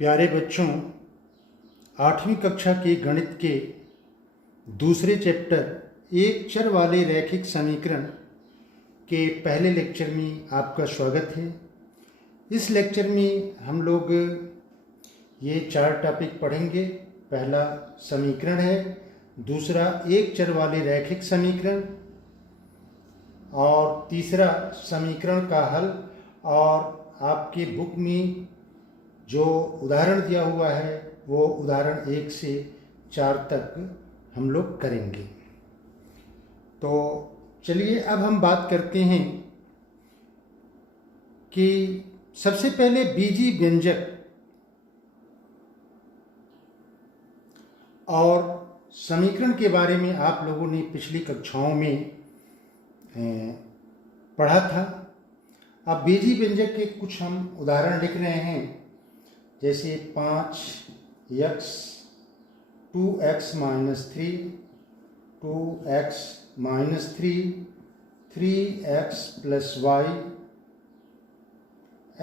प्यारे बच्चों, 8वीं कक्षा के गणित के दूसरे चैप्टर एक चर वाले रैखिक समीकरण के पहले लेक्चर में आपका स्वागत है। इस लेक्चर में हम लोग ये 4 टॉपिक पढ़ेंगे। पहला समीकरण है, दूसरा एक चर वाले रैखिक समीकरण, और तीसरा समीकरण का हल। और आपके बुक में जो उदाहरण दिया हुआ है वो उदाहरण 1 से 4 तक हम लोग करेंगे। तो चलिए अब हम बात करते हैं कि सबसे पहले बीजी व्यंजक और समीकरण के बारे में आप लोगों ने पिछली कक्षाओं में पढ़ा था। अब बीजी व्यंजक के कुछ हम उदाहरण लिख रहे हैं, जैसे 5x 2x - 3 2x - 3 3x + y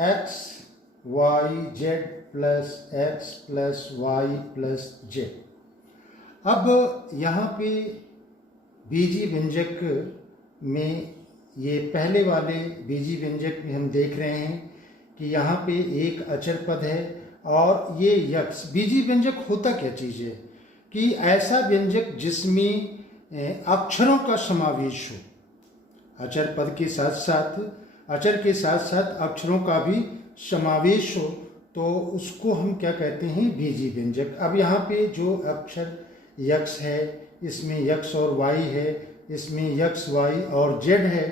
x y z + x + y + z। अब यहाँ पे बीजी व्यंजक में ये पहले वाले बीजी व्यंजक में हम देख रहे हैं कि यहाँ पे एक अचर पद है और ये यक्स। बीजी व्यंजक होता क्या चीज़ है कि ऐसा व्यंजक जिसमें अक्षरों का समावेश हो। अचर पद के साथ साथ अचर के साथ साथ अक्षरों का भी समावेश हो, तो उसको हम क्या कहते हैं, बीजी व्यंजक। अब यहाँ पे जो अक्षर यक्स है, इसमें यक्स और वाई है, इसमें यक्स वाई और जेड है,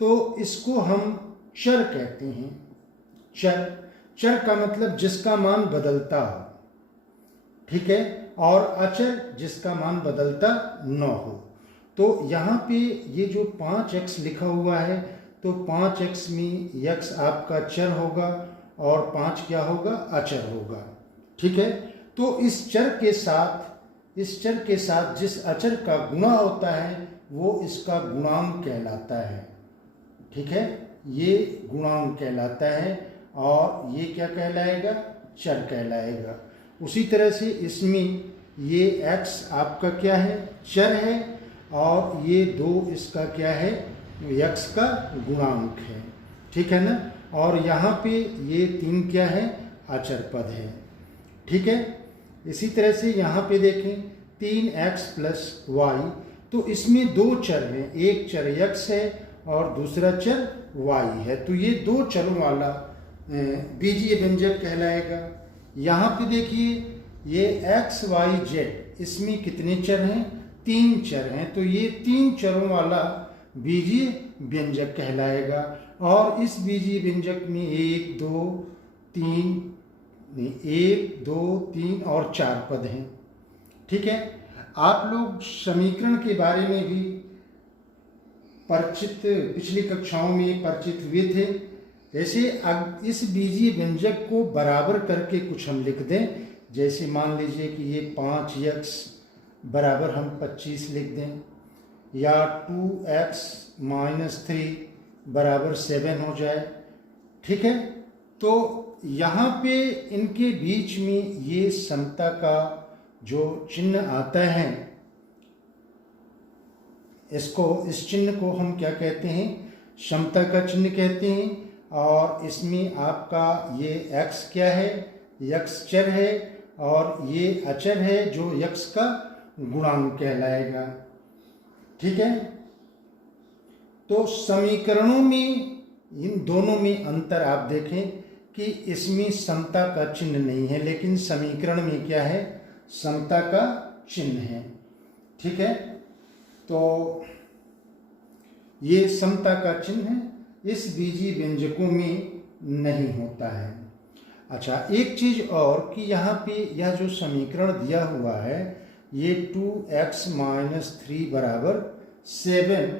तो इसको हम चर कहते हैं। चर का मतलब जिसका मान बदलता हो, ठीक है, और अचर जिसका मान बदलता न हो। तो यहाँ पे ये जो 5x लिखा हुआ है, तो 5x में यक्स आपका चर होगा और 5 क्या होगा, अचर होगा, ठीक है। तो इस चर के साथ जिस अचर का गुणा होता है वो इसका गुणांक कहलाता है, ठीक है। ये गुणांक कहलाता है और ये क्या कहलाएगा, चर कहलाएगा। उसी तरह से इसमें ये x आपका क्या है, चर है, और ये 2 इसका क्या है, x का गुणांक है, ठीक है ना। और यहाँ पे ये 3 क्या है, अचर पद है, ठीक है। इसी तरह से यहाँ पे देखें 3x + y, तो इसमें 2 चर हैं, एक चर x है और दूसरा चर y है, तो ये 2 चरों वाला बीजीय व्यंजक कहलाएगा। यहाँ पे देखिए ये x y z, इसमें कितने चर हैं, 3 चर हैं, तो ये 3 चरों वाला बीजीय व्यंजक कहलाएगा। और इस बीजीय व्यंजक में 1 2 3 और 4 पद हैं, ठीक है। आप लोग समीकरण के बारे में भी पिछली कक्षाओं में परिचित हुए थे। जैसे अब इस बीजीय व्यंजक को बराबर करके कुछ हम लिख दें, जैसे मान लीजिए कि ये 5x बराबर हम 25 लिख दें, या 2x - 3 बराबर 7 हो जाए, ठीक है। तो यहाँ पे इनके बीच में ये समता का जो चिन्ह आता है, इस चिन्ह को हम क्या कहते हैं, समता का चिन्ह कहते हैं। और इसमें आपका ये x क्या है, x चर है, और ये अचर है जो x का गुणांक कहलाएगा, ठीक है। तो समीकरणों में इन दोनों में अंतर आप देखें कि इसमें समता का चिन्ह नहीं है, लेकिन समीकरण में क्या है, समता का चिन्ह है, ठीक है। तो ये समता का चिन्ह है, इस बीजीय व्यंजकों में नहीं होता है। अच्छा, एक चीज और कि यहाँ पे यह जो समीकरण दिया हुआ है, ये 2x - 3 बराबर 7,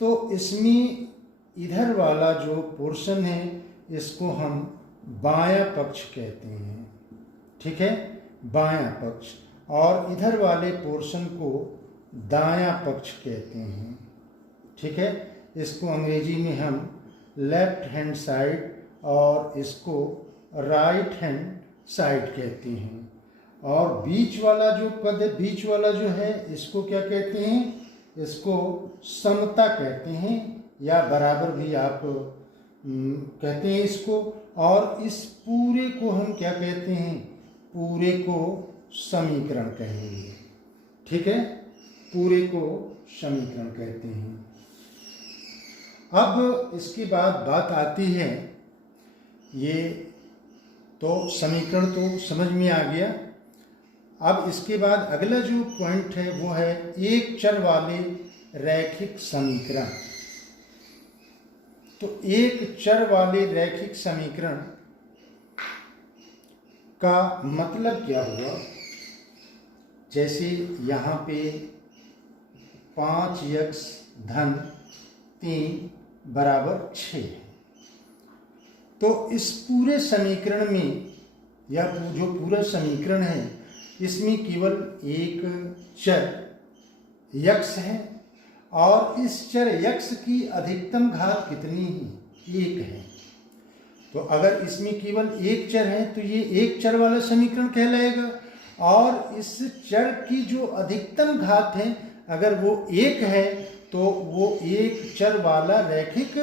तो इसमें इधर वाला जो पोर्शन है इसको हम बायां पक्ष कहते हैं, ठीक है, बायां पक्ष, और इधर वाले पोर्शन को दायां पक्ष कहते हैं, ठीक है। इसको अंग्रेजी में हम लेफ्ट हैंड साइड और इसको राइट हैंड साइड कहते हैं। और बीच वाला जो पद है, बीच वाला जो है, इसको क्या कहते हैं? इसको समता कहते हैं, या बराबर भी आप कहते हैं इसको। और इस पूरे को हम क्या कहते हैं? पूरे को समीकरण कहेंगे। ठीक है, पूरे को समीकरण कहते हैं। अब इसके बाद बात आती है, ये तो समीकरण तो समझ में आ गया। अब इसके बाद अगला जो पॉइंट है वो है एक चर वाले रैखिक समीकरण। तो एक चर वाले रैखिक समीकरण का मतलब क्या हुआ? जैसे यहाँ पे 5x धन 3 बराबर 6, तो इस पूरे समीकरण में, या जो पूरा समीकरण है, इसमें केवल एक चर x है, और इस चर x की अधिकतम घात कितनी है? 1 है। तो अगर इसमें केवल एक चर है तो ये एक चर वाला समीकरण कहलाएगा, और इस चर की जो अधिकतम घात है अगर वो 1 है तो वो एक चर वाला रैखिक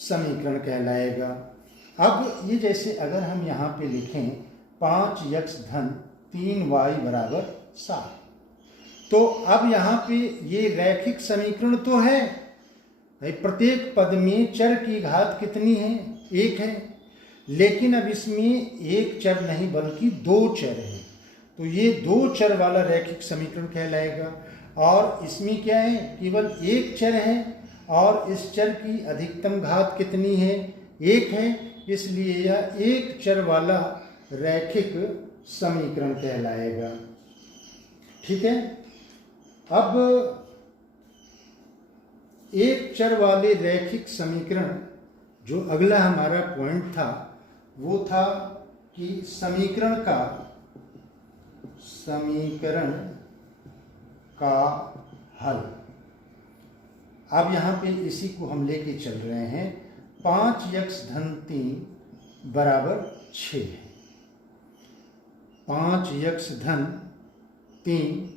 समीकरण कहलाएगा। अब ये जैसे अगर हम यहाँ पे लिखें 5x धन 3y बराबर 7, तो अब यहाँ पे ये रैखिक समीकरण तो है भाई, प्रत्येक पद में चर की घात कितनी है? 1 है। लेकिन अब इसमें एक चर नहीं बल्कि 2 चर है, तो ये 2 चर वाला रैखिक समीकरण कहलाएगा। और इसमें क्या है? केवल एक चर है, और इस चर की अधिकतम घात कितनी है? 1 है, इसलिए यह एक चर वाला रैखिक समीकरण कहलाएगा। ठीक है। अब एक चर वाले रैखिक समीकरण, जो अगला हमारा पॉइंट था वो था कि समीकरण का हल। अब यहाँ पे इसी को हम लेके चल रहे हैं। 5x धन 3 बराबर 6 है। 5x धन 3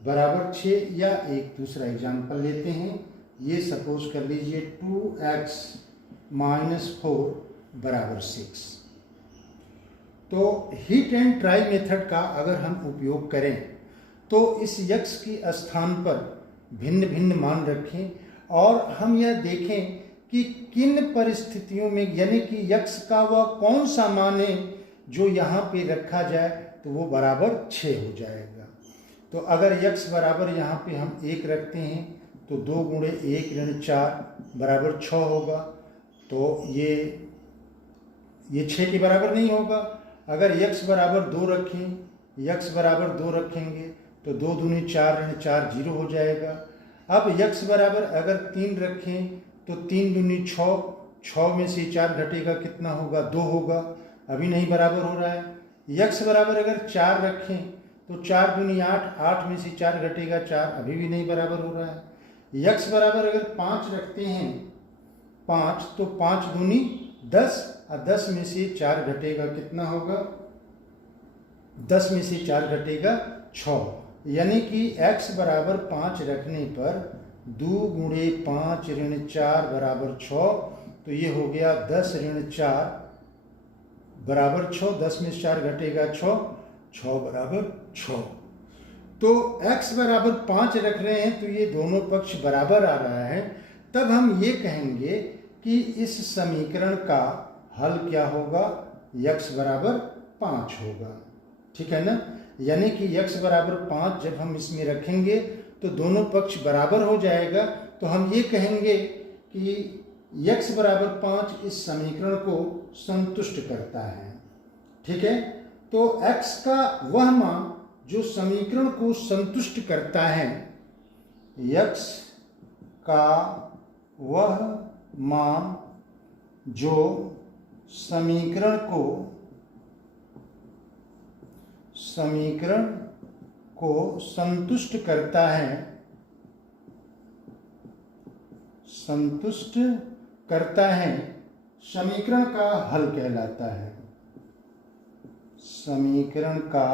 बराबर 6, या एक दूसरा एग्जाम्पल लेते हैं। ये सपोज कर लीजिए 2x माइनस 4 बराबर 6। तो हिट एंड ट्राई मेथड का अगर हम उपयोग करें तो इस x के स्थान पर भिन्न भिन्न मान रखें, और हम यह देखें कि किन परिस्थितियों में, यानी कि x का वह कौन सा मान है जो यहाँ पे रखा जाए तो वो बराबर 6 हो जाएगा। तो अगर x बराबर यहाँ पे हम 1 रखते हैं तो 2 गुणे 1 ऋण 4 बराबर 6 होगा। तो ये 6 के बराबर नहीं होगा। अगर x बराबर 2 रखें, x बराबर 2 रखेंगे तो 2 दूनी 4 ऋण 4 0 हो जाएगा। अब x बराबर अगर 3 रखें तो 3 दूनी 6, 6 में से 4 घटेगा, कितना होगा? 2 होगा, अभी नहीं बराबर हो रहा है। x बराबर अगर 4 रखें तो 4 दूनी 8, 8 में से 4 घटेगा 4, अभी भी नहीं बराबर हो रहा है। x बराबर अगर 5 रखते हैं, 5, तो 5 दूनी 10, और 10 में से 4 घटेगा, कितना होगा? 10 में से 4 घटेगा 6, यानी कि x बराबर 5 रखने पर 2 गुणे 5 ऋण 4 बराबर 6, तो ये हो गया 10 ऋण 4 बराबर 6, 10 में से 4 घटेगा 6, 6 बराबर 6। तो x बराबर 5 रख रहे हैं तो ये दोनों पक्ष बराबर आ रहा है। तब हम ये कहेंगे कि इस समीकरण का हल क्या होगा? x बराबर 5 होगा। ठीक है ना? यानी कि x बराबर 5 जब हम इसमें रखेंगे तो दोनों पक्ष बराबर हो जाएगा, तो हम ये कहेंगे कि x बराबर 5 इस समीकरण को संतुष्ट करता है। ठीक है। तो x का वह मान जो समीकरण को संतुष्ट करता है, x का वह मान जो समीकरण को संतुष्ट करता है, समीकरण का हल कहलाता है। समीकरण का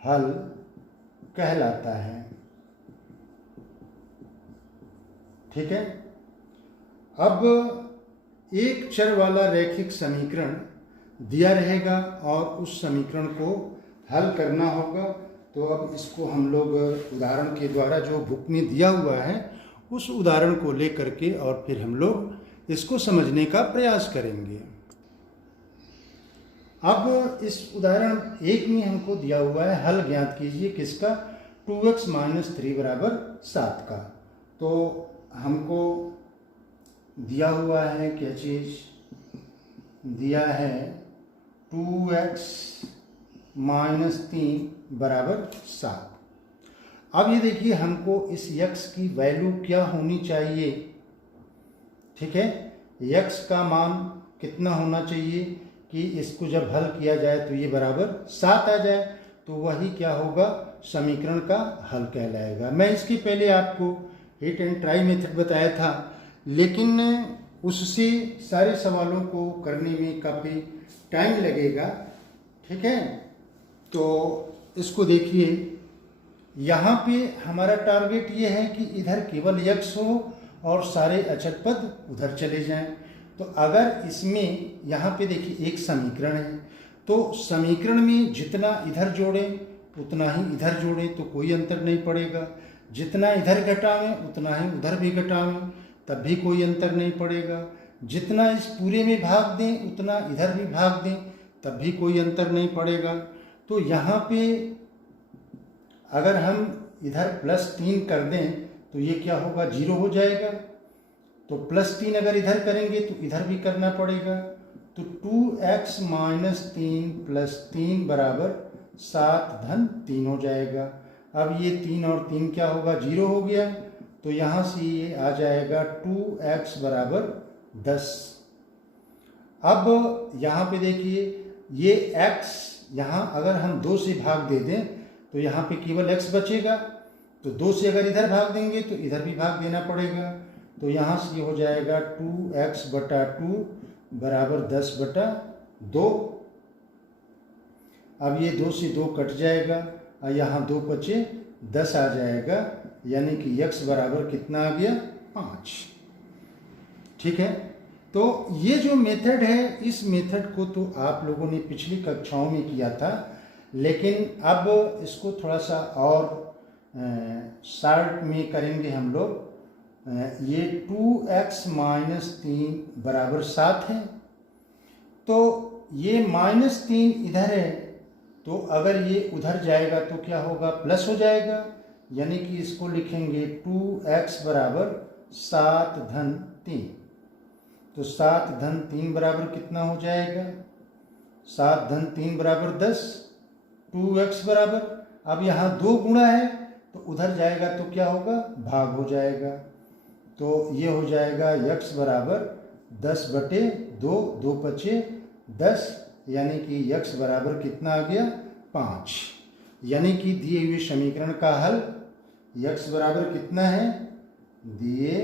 हल कहलाता है। ठीक है। अब एक चर वाला रैखिक समीकरण दिया रहेगा और उस समीकरण को हल करना होगा। तो अब इसको हम लोग उदाहरण के द्वारा, जो बुक में दिया हुआ है उस उदाहरण को लेकर के और फिर हम लोग इसको समझने का प्रयास करेंगे। अब इस उदाहरण 1 में हमको दिया हुआ है हल ज्ञात कीजिए किसका, 2x - 3 बराबर 7 का। तो हमको दिया हुआ है क्या चीज़, दिया है 2x - 3 बराबर 7। अब ये देखिए हमको इस x की वैल्यू क्या होनी चाहिए। ठीक है, x का मान कितना होना चाहिए कि इसको जब हल किया जाए तो ये बराबर 7 आ जाए, तो वही क्या होगा, समीकरण का हल कहलाएगा। मैं इसके पहले आपको हिट एंड ट्राई मेथड बताया था, लेकिन उससे सारे सवालों को करने में काफ़ी टाइम लगेगा। ठीक है, तो इसको देखिए, यहाँ पे हमारा टारगेट ये है कि इधर केवल x हो और सारे अचर पद उधर चले जाएं। तो अगर इसमें यहाँ पे देखिए एक समीकरण है, तो समीकरण में जितना इधर जोड़ें उतना ही इधर जोड़ें तो कोई अंतर नहीं पड़ेगा, जितना इधर घटावें उतना ही उधर भी घटावें तब भी कोई अंतर नहीं पड़ेगा, जितना इस पूरे में भाग दें उतना इधर भी भाग दें तब भी कोई अंतर नहीं पड़ेगा। तो यहाँ पे अगर हम इधर +3 कर दें तो ये क्या होगा, 0 हो जाएगा। तो +3 अगर इधर करेंगे तो इधर भी करना पड़ेगा। तो 2x - 3 + 3 बराबर 7 - 3 हो जाएगा। अब ये 3 और 3 क्या होगा, 0 हो गया। तो यहाँ से ये आ जाएगा 2x बराबर 10। अब यहाँ पे देखिए ये x, यहाँ अगर हम 2 से भाग दे दें तो यहाँ पे केवल x बचेगा। तो 2 से अगर इधर भाग देंगे तो इधर भी भाग देना पड़ेगा। तो यहाँ से ये हो जाएगा 2x/2 बराबर 10/2। अब ये 2 से 2 कट जाएगा और यहाँ 2 बचे 10 आ जाएगा, यानी कि x बराबर कितना आ गया, 5। ठीक है, तो ये जो मेथड है, इस मेथड को तो आप लोगों ने पिछली कक्षाओं में किया था, लेकिन अब इसको थोड़ा सा और शॉर्ट में करेंगे हम लोग। ये 2x - 3 बराबर 7 है, तो ये -3 इधर है, तो अगर ये उधर जाएगा तो क्या होगा, प्लस हो जाएगा, यानी कि इसको लिखेंगे 2x बराबर 7 - 3। तो 7 - 3 बराबर कितना हो जाएगा, 7 - 3 बराबर 10। 2x बराबर, अब यहाँ 2 गुणा है तो उधर जाएगा तो क्या होगा, भाग हो जाएगा। तो ये हो जाएगा x बराबर 10/2, 2 बचे 10, यानी कि x बराबर कितना आ गया, 5। यानी कि दिए हुए समीकरण का हल x बराबर कितना है, दिए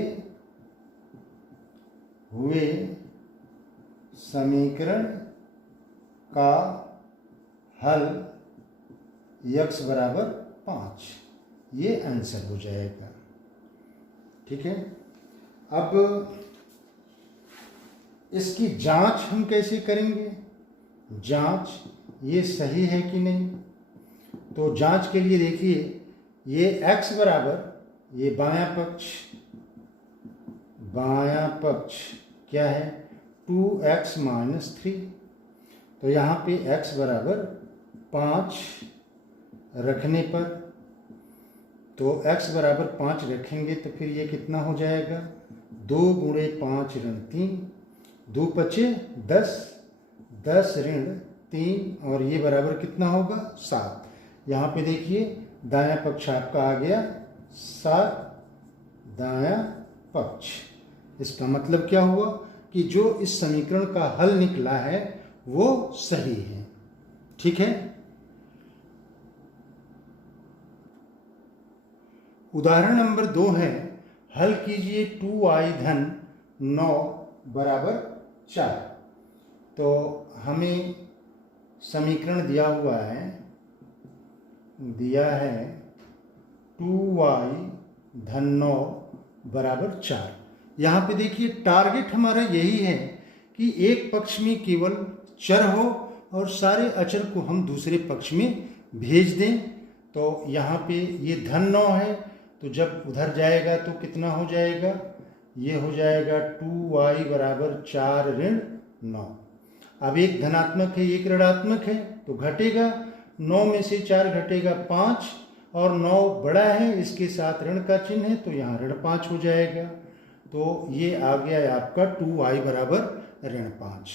हुए समीकरण का हल x बराबर 5, ये आंसर हो जाएगा। ठीक है, अब इसकी जांच हम कैसे करेंगे, जांच ये सही है कि नहीं। तो जांच के लिए देखिए, ये x बराबर, ये बायां पक्ष क्या है, 2x - 3। तो यहाँ पे x बराबर 5 रखने पर, तो x बराबर 5 रखेंगे तो फिर ये कितना हो जाएगा, 2 × 5 = 3, 2 बचे 10, 10 - 3 और ये बराबर कितना होगा, 7। यहाँ पे देखिए दायां पक्ष आपका आ गया 7, दायां पक्ष। इसका मतलब क्या हुआ कि जो इस समीकरण का हल निकला है वो सही है। ठीक है, उदाहरण नंबर 2 है, हल कीजिए 2i - 9 बराबर 4। तो हमें समीकरण दिया हुआ है, दिया है 2y धन 9 बराबर 4। यहाँ पे देखिए टारगेट हमारा यही है कि एक पक्ष में केवल चर हो और सारे अचर को हम दूसरे पक्ष में भेज दें। तो यहाँ पे ये धन 9 है, तो जब उधर जाएगा तो कितना हो जाएगा, ये हो जाएगा 2y बराबर 4 ऋण 9। अब एक धनात्मक है एक ऋणात्मक है तो घटेगा, 9 में से 4 घटेगा 5 और 9 बड़ा है, इसके साथ ऋण का चिन्ह है तो यहाँ ऋण 5 हो जाएगा। तो ये आ गया आपका 2y बराबर ऋण 5।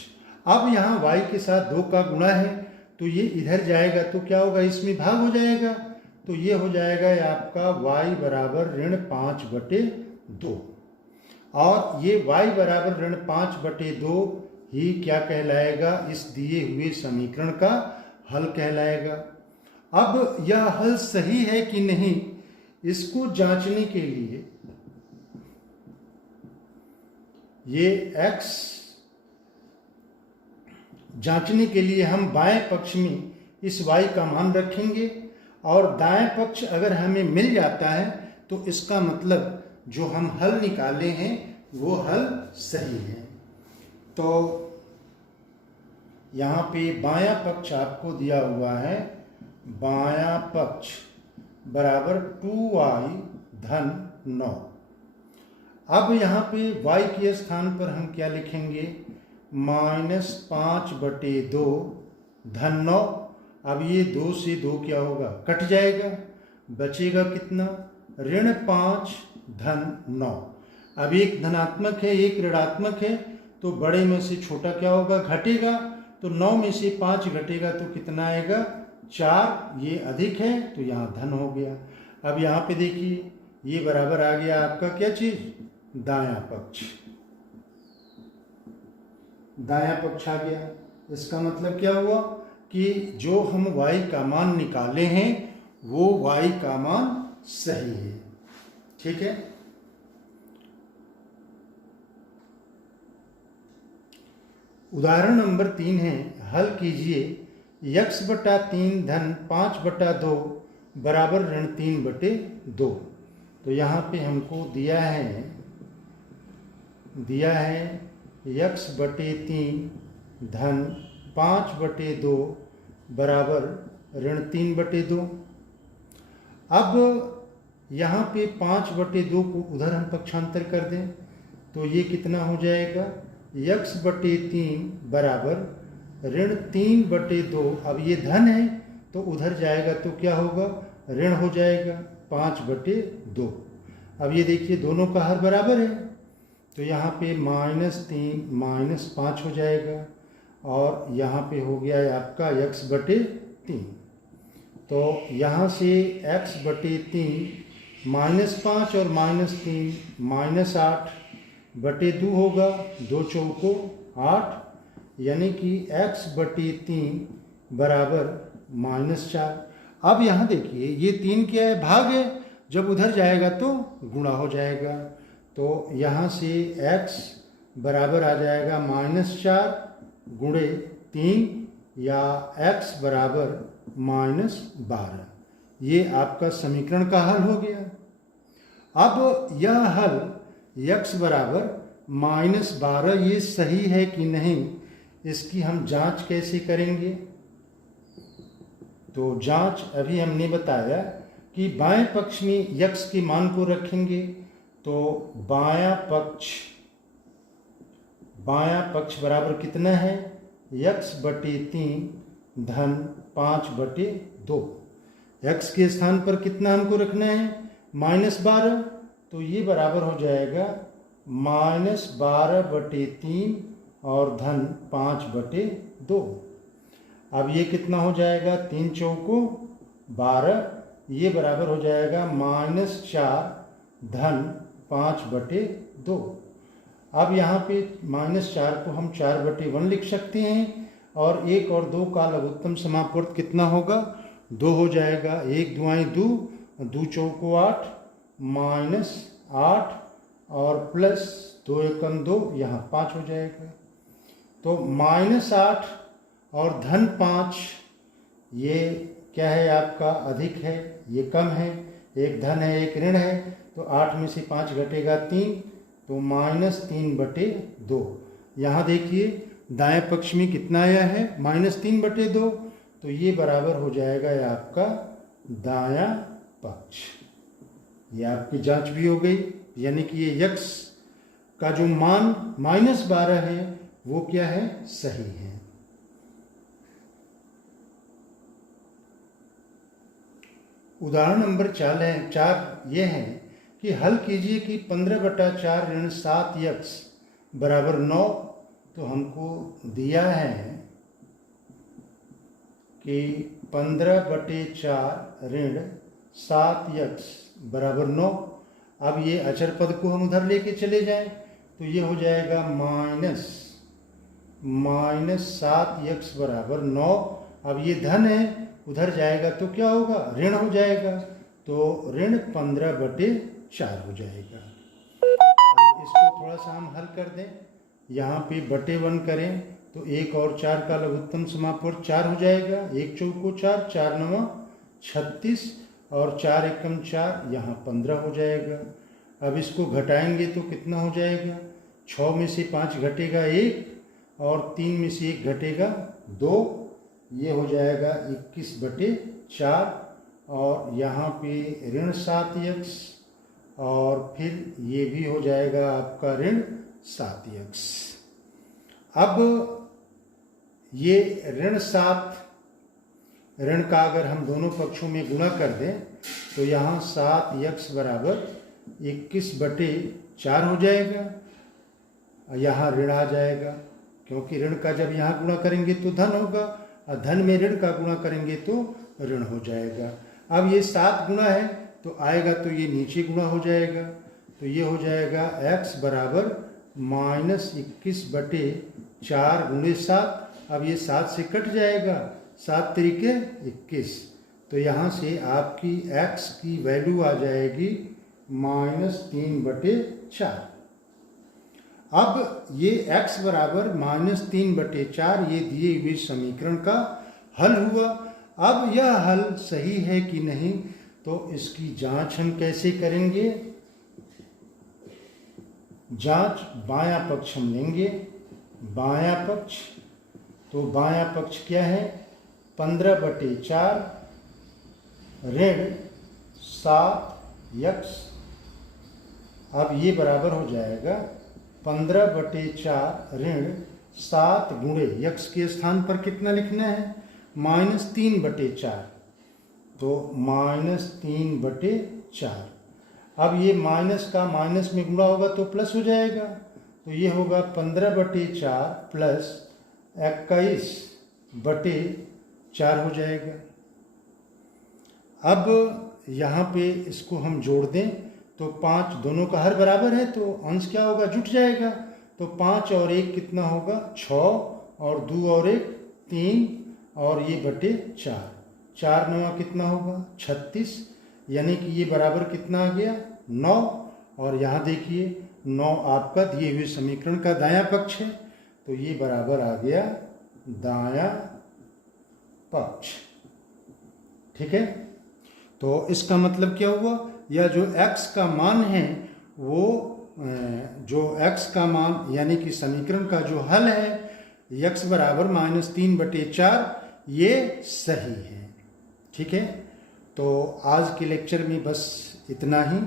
अब यहाँ y के साथ 2 का गुणा है तो ये इधर जाएगा तो क्या होगा, इसमें भाग हो जाएगा, तो ये हो जाएगा आपका y बराबर ऋण 5/2। और ये y बराबर ऋण 5/2 ही क्या कहलाएगा, इस दिए हुए समीकरण का हल कहलाएगा। अब यह हल सही है कि नहीं, इसको जांचने के लिए ये x जांचने के लिए हम बाएं पक्ष में इस y का मान रखेंगे और दाएं पक्ष अगर हमें मिल जाता है तो इसका मतलब जो हम हल निकाले हैं वो हल सही है। तो यहाँ पे बायां पक्ष आपको दिया हुआ है, बायां पक्ष बराबर 2y धन 9। अब यहाँ पे y के स्थान पर हम क्या लिखेंगे, -5/2 धन 9। अब ये 2 से 2 क्या होगा, कट जाएगा, बचेगा कितना, ऋण 5 धन 9। अब एक धनात्मक है एक ऋणात्मक है तो बड़े में से छोटा क्या होगा, घटेगा, तो 9 में से 5 घटेगा तो कितना आएगा, 4। ये अधिक है तो यहाँ धन हो गया। अब यहाँ पे देखिए ये बराबर आ गया आपका क्या चीज, दायां पक्ष, दायां पक्ष आ गया। इसका मतलब क्या हुआ कि जो हम y का मान निकाले हैं वो y का मान सही है। ठीक है, उदाहरण नंबर 3 है, हल कीजिए x/3 धन 5/2 बराबर ऋण 3/2। तो यहाँ पे हमको दिया है x/3 धन 5/2 बराबर ऋण 3/2। अब यहाँ पे 5/2 को उधर हम पक्षांतर कर दें तो ये कितना हो जाएगा, x/3 बराबर ऋण 3/2। अब ये धन है तो उधर जाएगा तो क्या होगा, ऋण हो जाएगा 5/2। अब ये देखिए दोनों का हर बराबर है तो यहाँ पे -3 -5 हो जाएगा और यहाँ पे हो गया है आपका x/3। तो यहाँ से x/3 -5 और -3 -8/2 होगा, 2 चौको 8, यानी कि x/3 बराबर -4। अब यहाँ देखिए ये 3 क्या है, भाग है, जब उधर जाएगा तो गुणा हो जाएगा। तो यहाँ से x बराबर आ जाएगा -4 गुणे 3 या x बराबर -12। ये आपका समीकरण का हल हो गया। अब यह हल x बराबर -12 ये सही है कि नहीं, इसकी हम जांच कैसे करेंगे। तो जांच अभी हमने बताया कि बाएं पक्ष में x के मान को रखेंगे। तो बायां पक्ष बराबर कितना है, x/3 धन 5/2। x के स्थान पर कितना हमको रखना है, -12, तो ये बराबर हो जाएगा -12/3 और धन 5/2। अब ये कितना हो जाएगा, 3 चौको 12, ये बराबर हो जाएगा -4 धन 5/2। अब यहाँ पे -4 को हम 4/1 लिख सकते हैं और 1 और 2 का लघुत्तम समापवर्त कितना होगा, 2 हो जाएगा। 1 2 2, 2 चौको 8, -8 और प्लस 2 एकम 2, यहाँ 5 हो जाएगा। तो -8 और धन 5 ये क्या है आपका अधिक है, ये कम है, एक धन है एक ऋण है, तो 8 में से 5 घटेगा 3, तो -3/2। यहाँ देखिए दाएं पक्ष में कितना आया है, -3/2, तो ये बराबर हो जाएगा ये आपका दायां पक्ष। ये आपकी जांच भी हो गई, यानी कि ये x का जो मान -12 है वो क्या है, सही है। उदाहरण नंबर 4 ये है कि हल कीजिए कि 15/4 ऋण 7x बराबर 9। तो हमको दिया है कि 15/4 ऋण 7x बराबर 9। अब ये अचर पद को हम उधर लेके चले जाएं तो ये हो जाएगा -7x बराबर 9। अब ये धन है, उधर जाएगा तो क्या होगा, ऋण हो जाएगा, तो ऋण 15/4 हो जाएगा। अब इसको थोड़ा सा हम हल कर दें, यहाँ पे बटे 1 करें तो 1 और 4 का लघुत्तम समापवर्ग 4 हो जाएगा, 1 चौको 4, 4 9 36 और 4 एकम 4, यहाँ 15 हो जाएगा। अब इसको घटाएंगे तो कितना हो जाएगा, 6 में से 5 घटेगा 1 और 3 में से 1 घटेगा 2, ये हो जाएगा 21/4 और यहाँ पे ऋण 7x और फिर ये भी हो जाएगा आपका ऋण 7x। अब ये ऋण 7 ऋण का अगर हम दोनों पक्षों में गुणा कर दें तो यहाँ 7x बराबर 21/4 हो जाएगा, यहाँ ऋण आ जाएगा, क्योंकि ऋण का जब यहाँ गुणा करेंगे तो धन होगा और धन में ऋण का गुणा करेंगे तो ऋण हो जाएगा। अब ये 7 गुणा है तो आएगा तो ये नीचे गुणा हो जाएगा, तो ये हो जाएगा x बराबर -21/4 गुणे 7। अब ये 7 से कट जाएगा, 7 त्रिके 21, तो यहाँ से आपकी x की वैल्यू आ जाएगी -3/4। अब ये x बराबर -3/4 ये दिए हुए समीकरण का हल हुआ। अब यह हल सही है कि नहीं तो इसकी जांच हम कैसे करेंगे। जांच बायां पक्ष हम लेंगे, बायां पक्ष, तो बायां पक्ष क्या है, 15/4 ऋण 7x। अब ये बराबर हो जाएगा 15/4 ऋण 7 गुणे x के स्थान पर कितना लिखना है, -3/4, तो -3/4। अब ये माइनस का माइनस में गुणा होगा तो प्लस हो जाएगा, तो ये होगा 15/4 प्लस 21/4 हो जाएगा। अब यहाँ पे इसको हम जोड़ दें तो 5, दोनों का हर बराबर है तो अंश क्या होगा, जुट जाएगा, तो 5 और 1 कितना होगा, 6 और 2 और 1 3 और ये बटे 4, 4 9 कितना होगा 36, यानी कि ये बराबर कितना आ गया 9। और यहाँ देखिए 9 आपका दिए हुए समीकरण का दायां पक्ष है, तो ये बराबर आ गया दायां पक्ष। ठीक है, तो इसका मतलब क्या हुआ, या जो x का मान है वो जो x का मान यानी कि समीकरण का जो हल है x बराबर -3/4 ये सही है। ठीक है, तो आज के लेक्चर में बस इतना ही।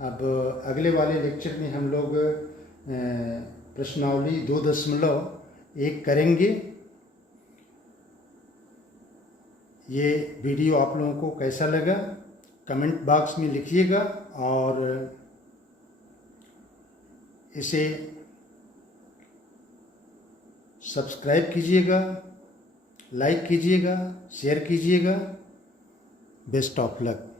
अब अगले वाले लेक्चर में हम लोग प्रश्नावली 2.1 करेंगे। ये वीडियो आप लोगों को कैसा लगा कमेंट बॉक्स में लिखिएगा और इसे सब्सक्राइब कीजिएगा, लाइक कीजिएगा, शेयर कीजिएगा। Best of luck.